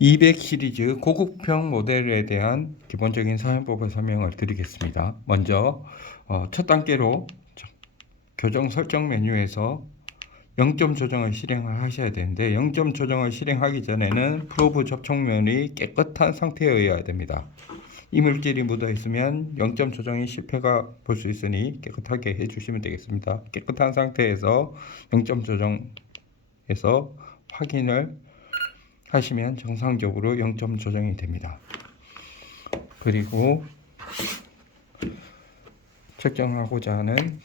200 시리즈 고급형 모델에 대한 기본적인 사용법을 설명을 드리겠습니다. 먼저 첫 단계로 교정 설정 메뉴에서 0점 조정을 실행을 하셔야 되는데, 0점 조정을 실행하기 전에는 프로브 접촉면이 깨끗한 상태여야 됩니다. 이물질이 묻어 있으면 0점 조정이 실패가 볼 수 있으니 깨끗하게 해주시면 되겠습니다. 깨끗한 상태에서 0점 조정에서 확인을 하시면 정상적으로 0점 조정이 됩니다. 그리고 측정하고자 하는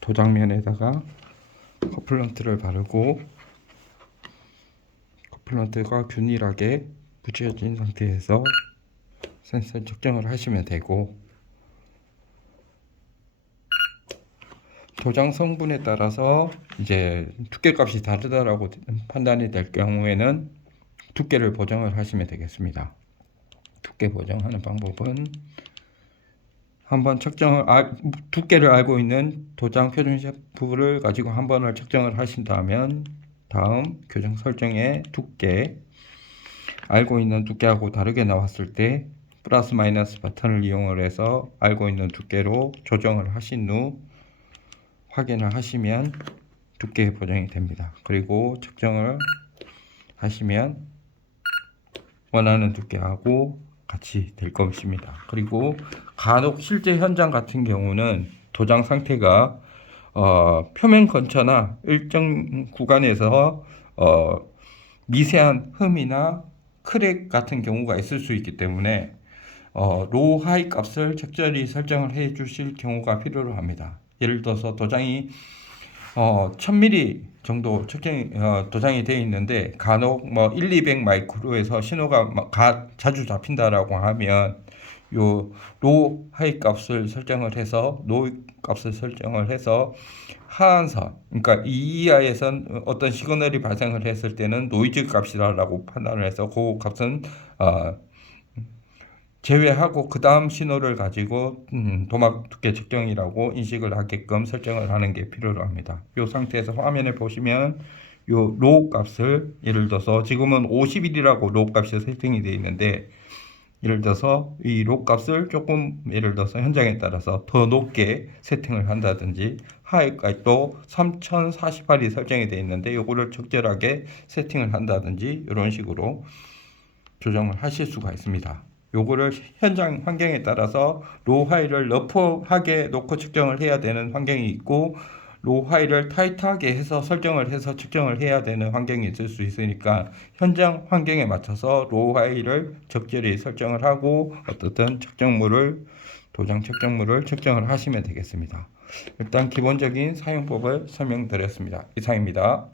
도장면에다가 커플런트를 바르고, 커플런트가 균일하게 붙여진 상태에서 센서 측정을 하시면 되고, 도장 성분에 따라서 이제 두께 값이 다르다라고 판단이 될 경우에는 두께를 보정을 하시면 되겠습니다. 두께 보정하는 방법은 한번 두께를 알고 있는 도장 표준 셰프를 가지고 한 번을 측정을 하신다면, 다음 교정 설정의 두께, 알고 있는 두께하고 다르게 나왔을 때 플러스 마이너스 버튼을 이용을 해서 알고 있는 두께로 조정을 하신 후 확인을 하시면 두께 보정이 됩니다. 그리고 측정을 하시면 원하는 두께하고 같이 될 것입니다. 그리고 간혹 실제 현장 같은 경우는 도장 상태가 표면 건처나 일정 구간에서 미세한 흠이나 크랙 같은 경우가 있을 수 있기 때문에 로우 하이 값을 적절히 설정을 해 주실 경우가 필요로 합니다. 예를 들어서 도장이 1000mm 정도 도장이 되어 있는데 간혹 1, 200 마이크로에서 신호가 자주 잡힌다라고 하면 요 로우 하이 값을 설정을 해서 하한선, 그러니까 이 이하에선 어떤 시그널이 발생을 했을 때는 노이즈 값이라고 판단을 해서 그 값은 제외하고 그 다음 신호를 가지고 도막 두께 측정이라고 인식을 하게끔 설정을 하는 게 필요로 합니다. 이 상태에서 화면에 보시면 요 로우 값을, 예를 들어서 지금은 51이라고 로우 값이 세팅이 되어 있는데, 예를 들어서 이 로우 값을 조금, 예를 들어서 현장에 따라서 더 높게 세팅을 한다든지, 하이 값도 3048이 설정이 되어 있는데 요거를 적절하게 세팅을 한다든지, 이런 식으로 조정을 하실 수가 있습니다. 요거를 현장 환경에 따라서 로우 하이를 러프하게 놓고 측정을 해야 되는 환경이 있고, 로우 하이를 타이트하게 해서 설정을 해서 측정을 해야 되는 환경이 있을 수 있으니까 현장 환경에 맞춰서 로우 하이를 적절히 설정을 하고 어떻든 도장 측정물을 측정을 하시면 되겠습니다. 일단 기본적인 사용법을 설명드렸습니다. 이상입니다.